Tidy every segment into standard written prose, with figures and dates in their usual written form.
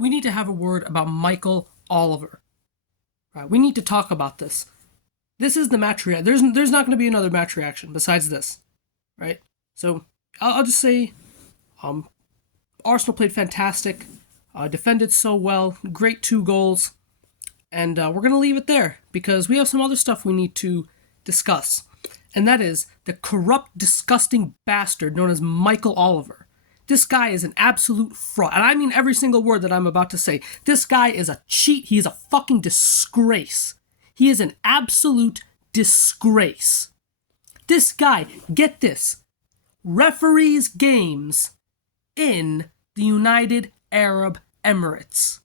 we need to have a word about Michael Oliver. Right, we need to talk about this. This is the match reaction. There's not going to be another match reaction besides this, right? So I'll just say, Arsenal played fantastic, defended so well, great 2 goals, and we're going to leave it there because we have some other stuff we need to discuss, and that is the corrupt, disgusting bastard known as Michael Oliver. This guy is an absolute fraud, and I mean every single word that I'm about to say. This guy is a cheat. He is a fucking disgrace. He is an absolute disgrace. This guy, get this, referees games in the United Arab Emirates.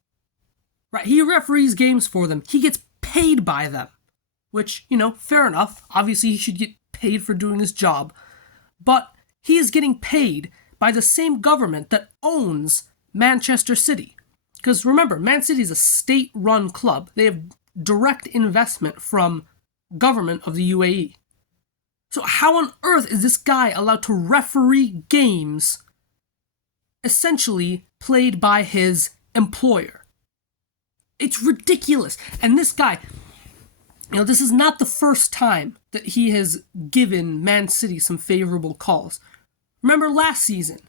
Right, he referees games for them. He gets paid by them, which, fair enough. Obviously, he should get paid for doing his job. But he is getting paid by the same government that owns Manchester City. Because remember, Man City is a state-run club. They have direct investment from government of the UAE. So how on earth is this guy allowed to referee games essentially played by his employer? It's ridiculous. And this guy, this is not the first time that he has given Man City some favorable calls. Remember last season,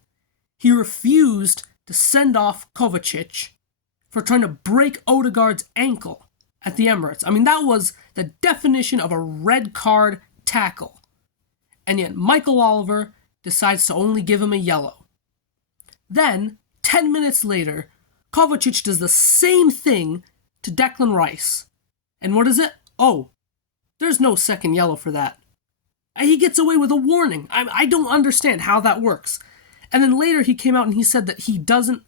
he refused to send off Kovacic for trying to break Odegaard's ankle at the Emirates. I mean, that was the definition of a red card tackle. And yet Michael Oliver decides to only give him a yellow. Then, 10 minutes later, Kovacic does the same thing to Declan Rice. And what is it? Oh, there's no second yellow for that. He gets away with a warning. I don't understand how that works. And then later he came out and he said that he didn't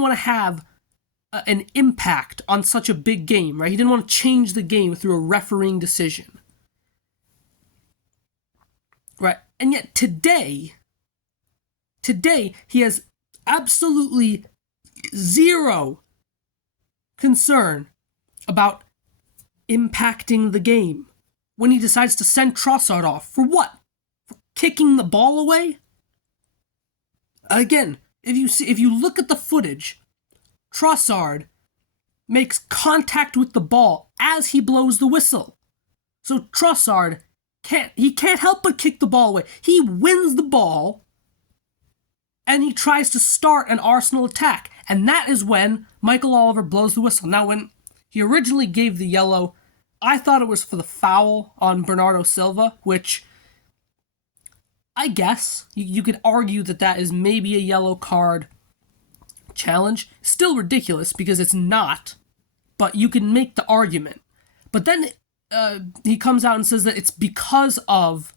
want to have an impact on such a big game, right? He didn't want to change the game through a refereeing decision. Right? And yet today he has absolutely zero concern about impacting the game when he decides to send Trossard off. For what? For kicking the ball away? Again, if you look at the footage, Trossard makes contact with the ball as he blows the whistle. So Trossard can't help but kick the ball away. He wins the ball and he tries to start an Arsenal attack. And that is when Michael Oliver blows the whistle. Now, when he originally gave the yellow, I thought it was for the foul on Bernardo Silva, which I guess you could argue that is maybe a yellow card challenge. Still ridiculous because it's not, but you can make the argument. But then he comes out and says that it's because of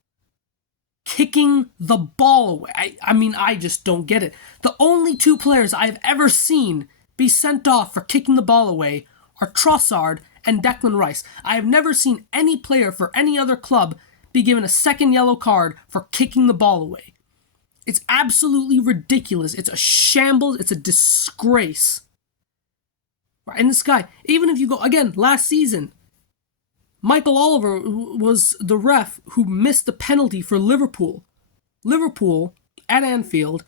kicking the ball away. I mean, I just don't get it. The only 2 players I've ever seen be sent off for kicking the ball away are Trossard and Declan Rice. I have never seen any player for any other club be given a second yellow card for kicking the ball away. It's absolutely ridiculous. It's a shambles. It's a disgrace. Right? And this guy, even if you go, again, last season, Michael Oliver was the ref who missed the penalty for Liverpool. Liverpool, at Anfield,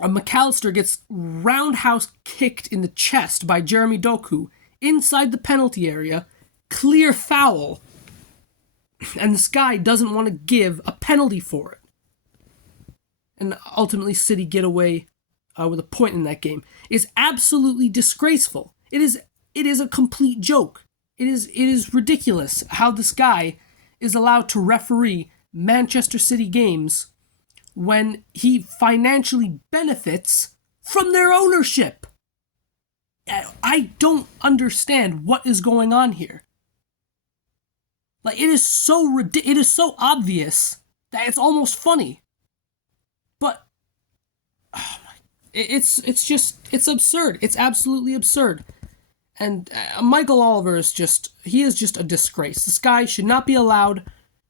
McAllister gets roundhouse kicked in the chest by Jeremy Doku inside the penalty area, clear foul, and this guy doesn't want to give a penalty for it. And ultimately City get away with a point in that game. It's absolutely disgraceful. It is a complete joke. It is ridiculous how this guy is allowed to referee Manchester City games when he financially benefits from their ownership. I don't understand what is going on here. Like, it is so obvious that it's almost funny. But it's absurd. It's absolutely absurd. And Michael Oliver is just a disgrace. This guy should not be allowed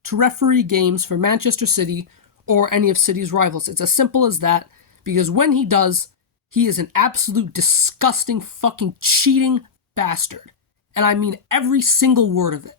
to referee games for Manchester City or any of City's rivals. It's as simple as that, because when he does, he is an absolute disgusting fucking cheating bastard. And I mean every single word of it.